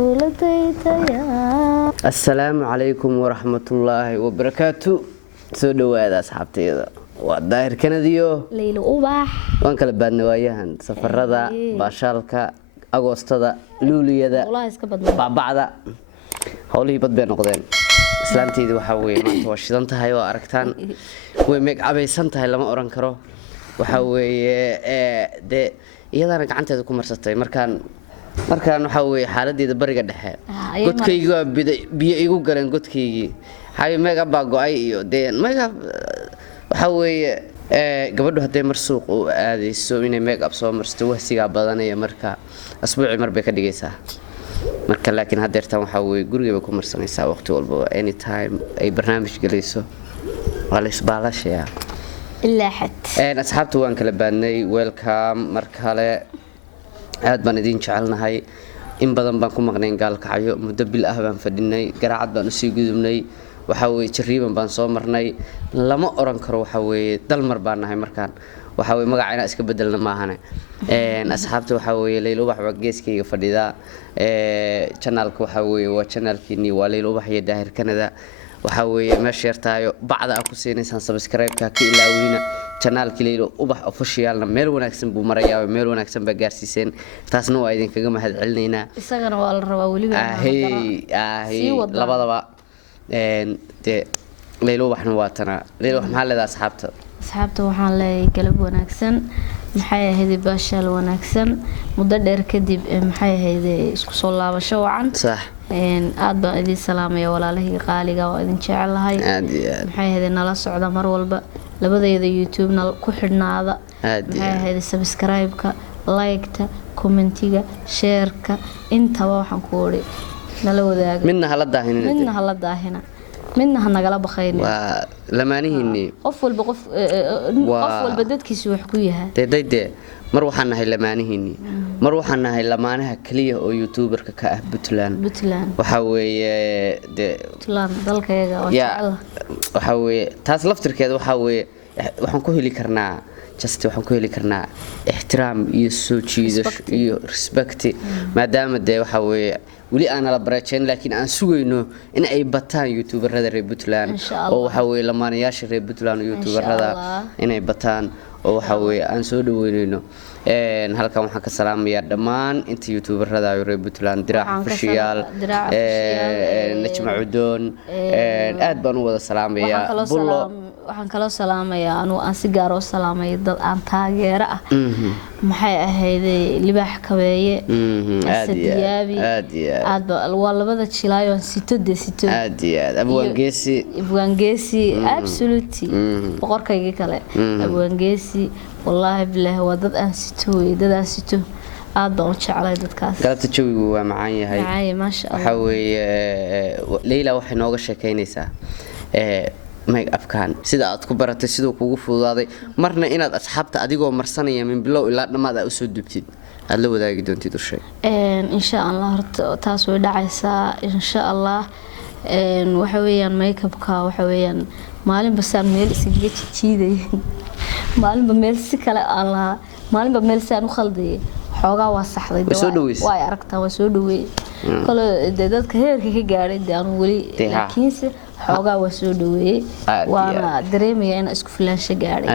kula taytaya. Assalaamu calaykum waraxmatullaahi wabarakaatu. soo dhawaada asxaabtayda waa daahir kanadiyo Leylo Ubax waan kala baadnay waayahan safarada baashaalka agoostada luuliyada baabacda howlihii bad bay noqdeen islaanteedii waxa weeye maanta waa shidan tahay oo aragtaan way meeg cabaysan tahay lama oran karo waxa weeye de iyadana gacanteeda ku marsatay markaan waxa weeye xaaladeeda bariga dhexe godkaygu waa biyo igu galeen godkaygii hay meega baa go'ay iyo de meega waxa weeye gabadhu haday mar suuq u aadayso inay meeg ab soo marsto wahsiga badanaya marka asbuuci mar bay ka dhigaysaa marka laakiin hadeertan waxa weeye guriga ku marsanaysaa waqti walba anytime ay barnaamij galayso wala isbaalashiya ilaa xad asxaabtu waan kala baadnay welcome markale aad baan idin jecelnahay in badan baan ku maqnay gaalkacyo muddo bil ah baan fadhinay garaacad baan u sii gudubnay waxa weeye jariiban baan soo marnay lama oran karo waxa weeye dalmar baan nahay markaan waxa weeye magaceena iska bedelna maahane asxaabta waxa weeye Leylo Ubax waa geeskayga fadhida channelka waxa weeye waa channelkiini waa Leylo Ubax iyo Daahir Canada waxa weeye meesha yartaayo bacda ku siinaysan subscribe-ka ka ilaawina channelka Leylo Ubax official-na meel wanaagsan buu marayaa meel wanaagsan ba gaarsiiseen taasna waa idin kaga mahad celinayna isagana waa la rabaa waliba labadaba de Leylo Ubaxna waa tana Leylo Ubax maxaa leedahay asxaabta waxaan leeyahay galab wanaagsan maxay ahayd baashal wanaagsan muddo dheer kadib maxay ahayd isku soo laabasho wacan صح aad baan idin salaamaya walaalahii qaaliga oo idin jecelahay maxay ahayd nala socda mar walba labadeeda YouTube na ku xidhnaada maxay ahayd subscribe-ka like-ta commentiga share-ka intaba waxaan ku oray nala wadaaga midna hala daahina midna nagala baqaynay waa lamaanihiini qof walba dadkiisu wax ku yahay de mar waxaan nahay lamaanihiini mar waxaan nahay lamaanaha kaliya oo youtuberka ka ah Puntland waxa weeye de Puntland dalkayga oo jecel waxa weeye taas laftirkeeda waxa weeye waxaan ku heli karnaa waxaan ku heli karnaa ixtiraam iyo soo jiidasho iyo respect maadaama de waxa weeye wali aan la baraajeen laakiin aan sugayno in ay bataan youtuberada reer Puntland oo waxa weeye lamaanayaasha reer Puntland youtuberada inay bataan oo waxa weeye aan soo dhaweynayno halkan waxaan ka salaamayaa dhammaan inta youtuberada reer Puntland diraac official najma udoon aad baan u wada salaamayaa bullo waxaan kala salaamayaa aan si gaar ah salaamay dad aan taageero ah maxay ahayd libaax kabeeye asdiyaabi aad waa labada jilaayo sito abwaangeesi absolutely boqorkayga kale abwaangeesi wallahi billahi waa dad aan sito aad baan u jeclay dadkaas galabta jawigu waa macaan yahay ma sha Allah waxa weeye Leyla waxay nooga sheekaynaysaa make upkan sida aad ku baratay sidoo kugu fududaaday marna inaad asxaabta adigoo marsanaya min bilow ilaa dhamaad aad u soo dubtid aad la wadaagi doontid ushay insha Allah horta taas way dhacaysaa insha Allah waxa weeyaan make upka waxa weeyaan maalinba saan meel isiga jiiday maalinba meel si kale Allah maalinba meel saan u khalday xoogaa waa saxday way aragtaa waa soo dhaweey kale dadka heerka ka gaaray aan wali laakiinse xoogaa waa soo dhaweey waana dareemaya in isku filaansho gaaray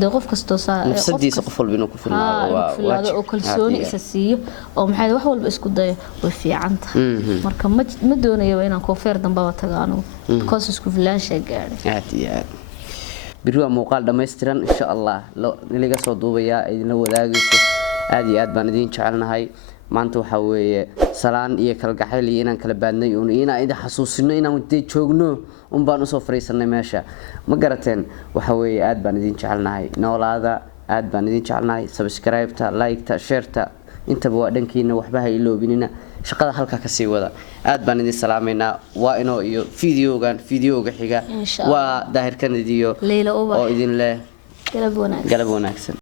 de qof kasto nafsadiisa qof walba inuu ku filnaado oo kalsooni isa siiyo oo maxay wax walba isku dayo way fiicanta marka ma doonayo inaan koofeer dambaba tagaano because isku filaansho gaaray birwa muuqaal dhameystiran insha Allah laga soo duubaya idin wadaagayso aad iyo aad baan idin jecelnahay maanta waxa weeye salaan iyo kala gacayl iyo inaan kala baadnay oo inaan idin xasuusino inaan wada joogno baan u soo fariisanay meesha ma garateen waxa weeye aad baan idin jecelnahay noolaada aad baan idin jecelnahay subscribe-ta like-ta share-ta intaba waa dhankiina waxba ha iloobinina shaqada halka ka sii wada aad baan idin salaameynaa waa inoo iyo fiidiyoga xiga waa Daahir Canada iyo Leylo Ubax oo idin leh galab wanaagsan